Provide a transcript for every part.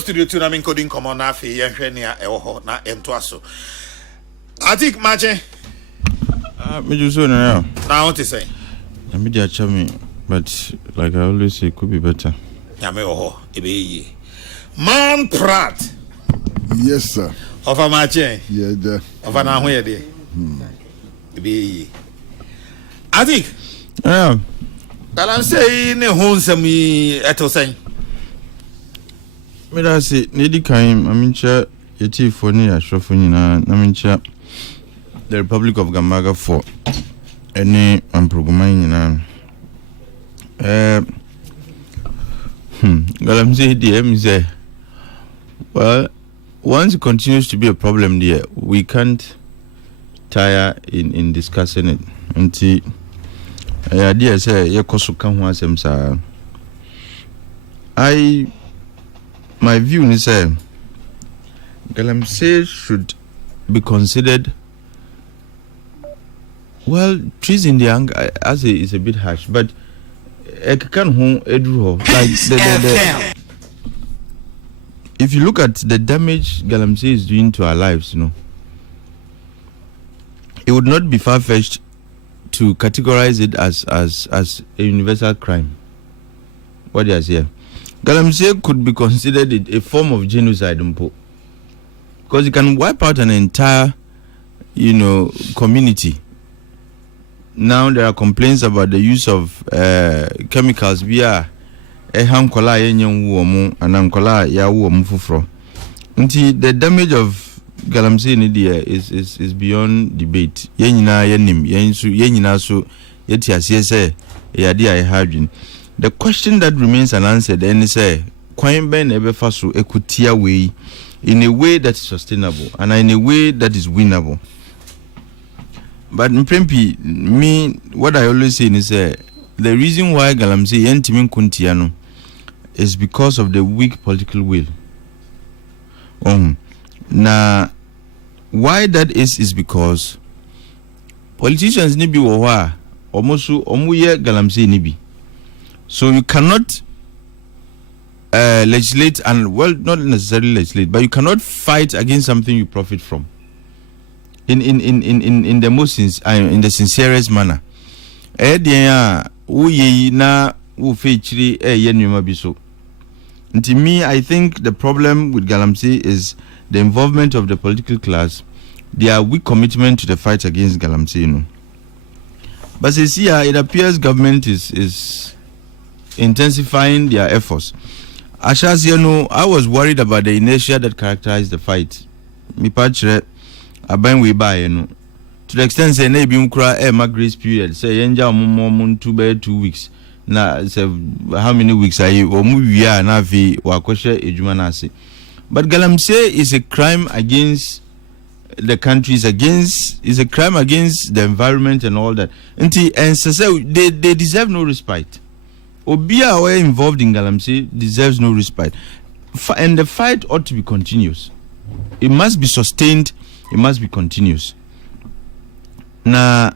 Studio Tunami coding common na fe yenhwenia ewo na entoaso. I think Mache. Me just so now. Now what to say? I mean, they me, but like I always say, it could be better. Yame oho ebe Man Pratt. Yes, sir. Of a Mache. Yeah, there. Of an ahoye de. Ebe I think. Yeah. But I'm saying ne honsami eto say. Me da say needy kind. I mean, cha yeti for ni ashofo nyina. I mean, cha the Republic of Gamaga for any programa nyina. Galam say DM say, well, once it continues to be a problem there, we can't tire in discussing it. Until idea say yekoso kan ho asem sa. My view is Galamsey should be considered. Well, treason the anger as is a bit harsh, but can like if you look at the damage Galamsey is doing to our lives, it would not be far-fetched to categorize it as a universal crime. What do I say? Galamsey could be considered a form of genocide, because it can wipe out an entire, community. Now there are complaints about the use of chemicals via kola Until the damage of Galamsey in India is beyond debate. The question that remains unanswered and say Quine Ben ever faso ekutia way in a way that is sustainable and in a way that is winnable. But me, what I always say is the reason why Galamsey yentimin kuntiano is because of the weak political will. Now, why that is because politicians nibi wawa omusu omuye Galamsey nibi. So you cannot legislate and, well, not necessarily legislate, but you cannot fight against something you profit from. In the most in the sincerest manner. To me, I think the problem with Galamsey is the involvement of the political class, their weak commitment to the fight against Galamsey. But it appears government is intensifying their efforts. Ashas, I was worried about the inertia that characterized the fight. Mi pachre aban we buy, to the extent say na bi mkura grace period. Say yenja omo 2 weeks. Na say how many weeks are you? Omu wia na vi wakoshe ejuma na ase. But Galamsey is a crime against the country, is a crime against the environment and all that. And they deserve no respite. Obia who are involved in Galamsey deserves no respite. And the fight ought to be continuous. It must be sustained. It must be continuous. Now,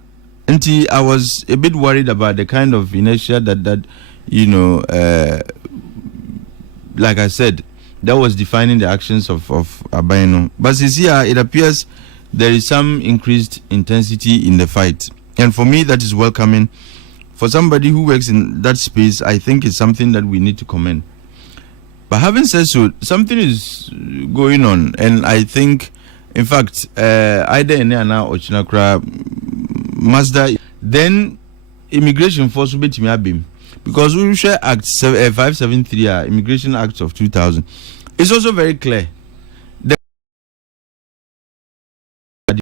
I was a bit worried about the kind of inertia that like I said, that was defining the actions of Abayno. But it appears there is some increased intensity in the fight. And for me, that is welcoming. For somebody who works in that space, I think it's something that we need to commend. But having said so, something is going on, and I think, in fact, either in Nana or Chinakra, Mazda, then immigration force will be to because we share Act 573, Immigration Act of 2000. It's also very clear